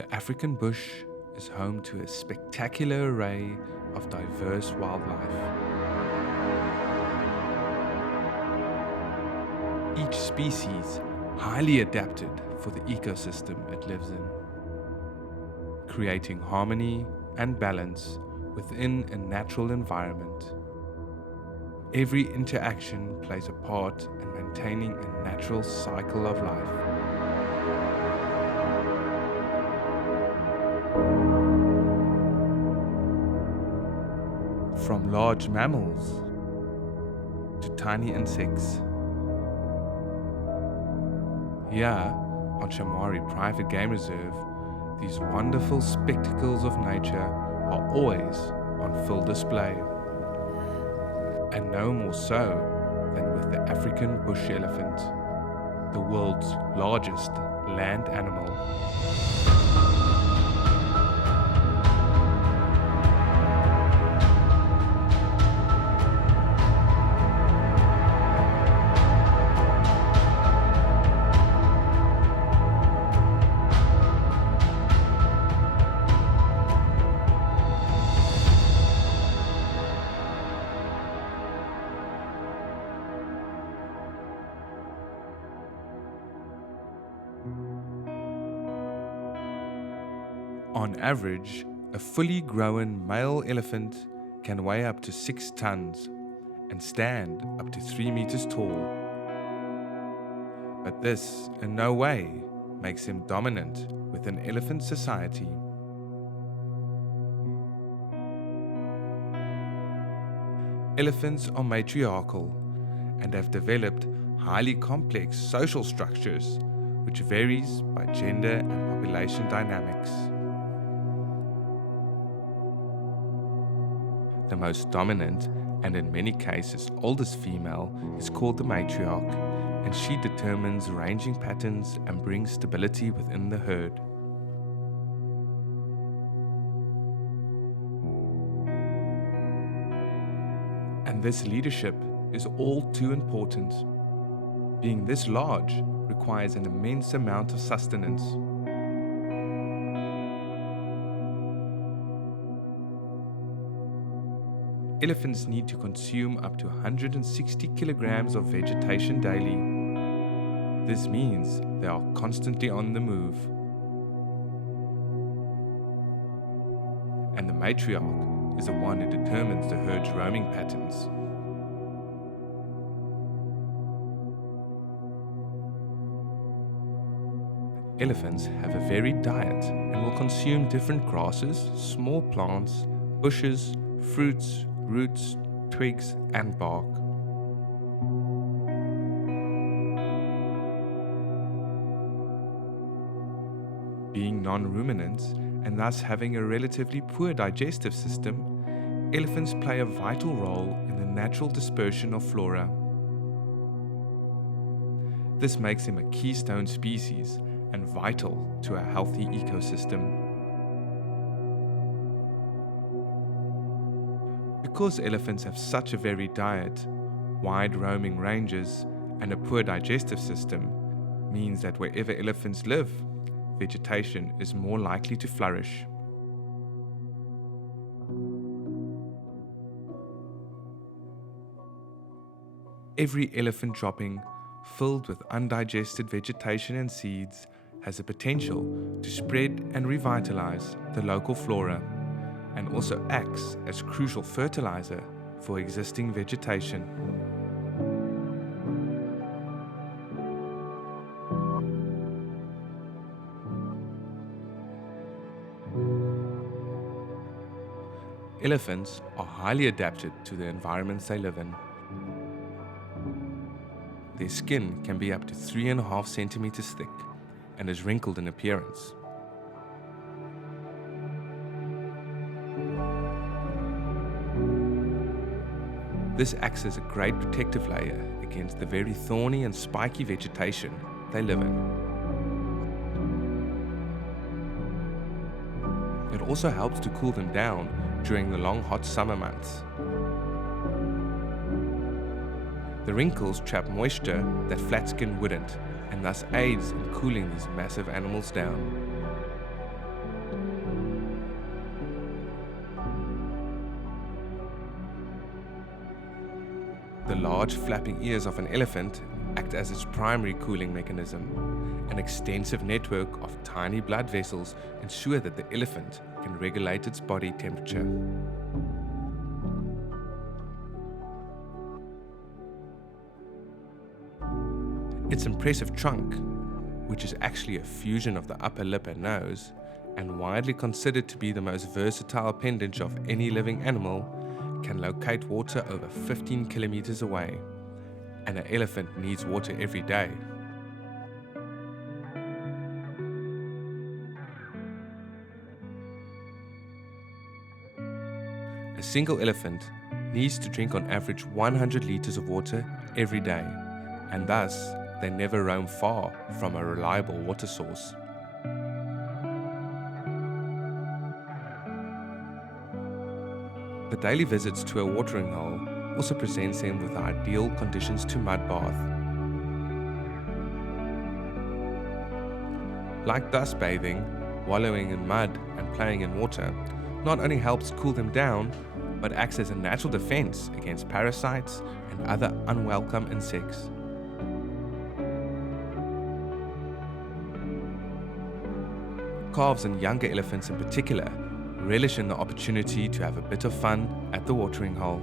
The African bush is home to a spectacular array of diverse wildlife. Each species highly adapted for the ecosystem it lives in, creating harmony and balance within a natural environment. Every interaction plays a part in maintaining a natural cycle of life. From large mammals to tiny insects. Here, on Shamwari Private Game Reserve, these wonderful spectacles of nature are always on full display. And no more so than with the African bush elephant, the world's largest land animal. On average, a fully grown male elephant can weigh up to 6 tons and stand up to 3 meters tall. But this in no way makes him dominant within elephant society. Elephants are matriarchal and have developed highly complex social structures which varies by gender and population dynamics. The most dominant and in many cases oldest female is called the matriarch, and she determines ranging patterns and brings stability within the herd. And this leadership is all too important. Being this large requires an immense amount of sustenance. Elephants need to consume up to 160 kilograms of vegetation daily. This means they are constantly on the move. And the matriarch is the one who determines the herd's roaming patterns. Elephants have a varied diet and will consume different grasses, small plants, bushes, fruits, roots, twigs, and bark. Being non-ruminants and thus having a relatively poor digestive system, elephants play a vital role in the natural dispersion of flora. This makes them a keystone species and vital to a healthy ecosystem. Because elephants have such a varied diet, wide roaming ranges, and a poor digestive system, means that wherever elephants live, vegetation is more likely to flourish. Every elephant dropping filled with undigested vegetation and seeds has the potential to spread and revitalize the local flora, and also acts as crucial fertilizer for existing vegetation. Elephants are highly adapted to the environments they live in. Their skin can be up to 3.5 centimeters thick and is wrinkled in appearance. This acts as a great protective layer against the very thorny and spiky vegetation they live in. It also helps to cool them down during the long hot summer months. The wrinkles trap moisture that flat skin wouldn't, and thus aids in cooling these massive animals down. The large flapping ears of an elephant act as its primary cooling mechanism. An extensive network of tiny blood vessels ensure that the elephant can regulate its body temperature. Its impressive trunk, which is actually a fusion of the upper lip and nose, and widely considered to be the most versatile appendage of any living animal, can locate water over 15 kilometers away, and an elephant needs water every day. A single elephant needs to drink on average 100 liters of water every day, and thus they never roam far from a reliable water source. The daily visits to a watering hole also presents them with ideal conditions to mud bath. Like dust bathing, wallowing in mud and playing in water not only helps cool them down, but acts as a natural defense against parasites and other unwelcome insects. Calves and younger elephants in particular relish in the opportunity to have a bit of fun at the watering hole.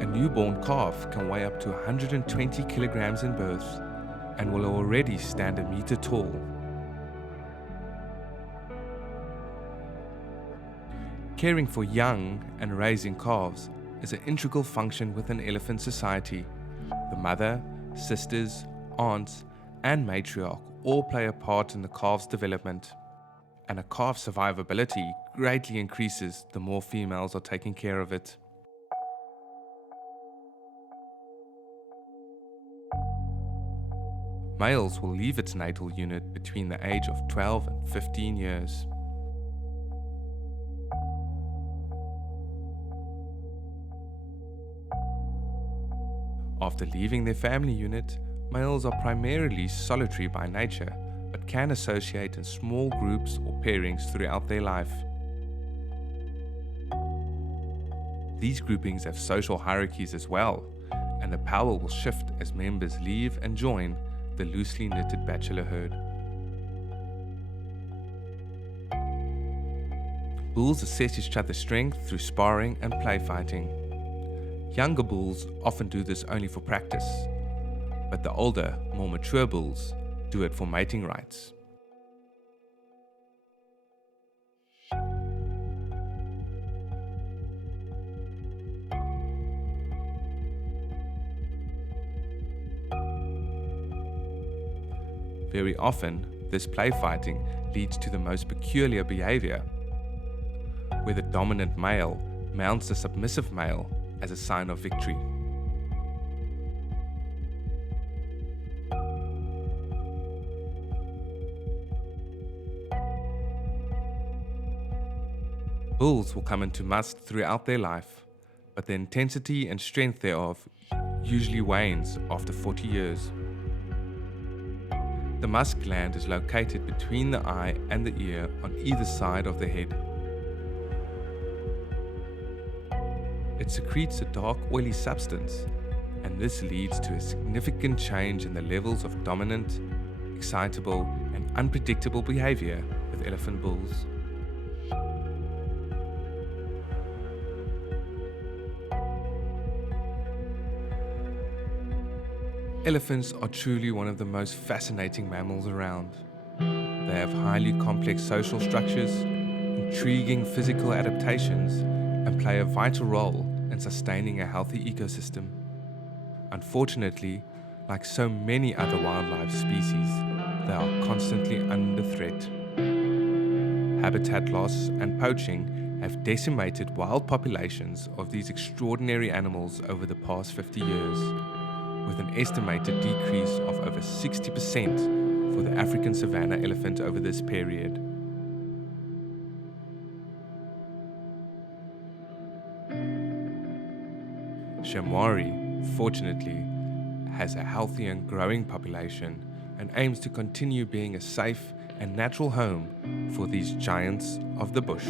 A newborn calf can weigh up to 120 kilograms in birth and will already stand a meter tall. Caring for young and raising calves is an integral function within elephant society. The mother, sisters, aunts, and matriarch all play a part in the calf's development, and a calf's survivability greatly increases the more females are taking care of it. Males will leave its natal unit between the age of 12 and 15 years. After leaving their family unit, males are primarily solitary by nature, but can associate in small groups or pairings throughout their life. These groupings have social hierarchies as well, and the power will shift as members leave and join the loosely knitted bachelor herd. Bulls assess each other's strength through sparring and play fighting. Younger bulls often do this only for practice, but the older, more mature bulls do it for mating rights. Very often, this play fighting leads to the most peculiar behavior, where the dominant male mounts the submissive male as a sign of victory. Bulls will come into must throughout their life, but the intensity and strength thereof usually wanes after 40 years. The musk gland is located between the eye and the ear on either side of the head. It secretes a dark, oily substance, and this leads to a significant change in the levels of dominant, excitable, and unpredictable behavior with elephant bulls. Elephants are truly one of the most fascinating mammals around. They have highly complex social structures, intriguing physical adaptations, and play a vital role in sustaining a healthy ecosystem. Unfortunately, like so many other wildlife species, they are constantly under threat. Habitat loss and poaching have decimated wild populations of these extraordinary animals over the past 50 years, with an estimated decrease of over 60% for the African savanna elephant over this period. Shamwari, fortunately, has a healthy and growing population, and aims to continue being a safe and natural home for these giants of the bush.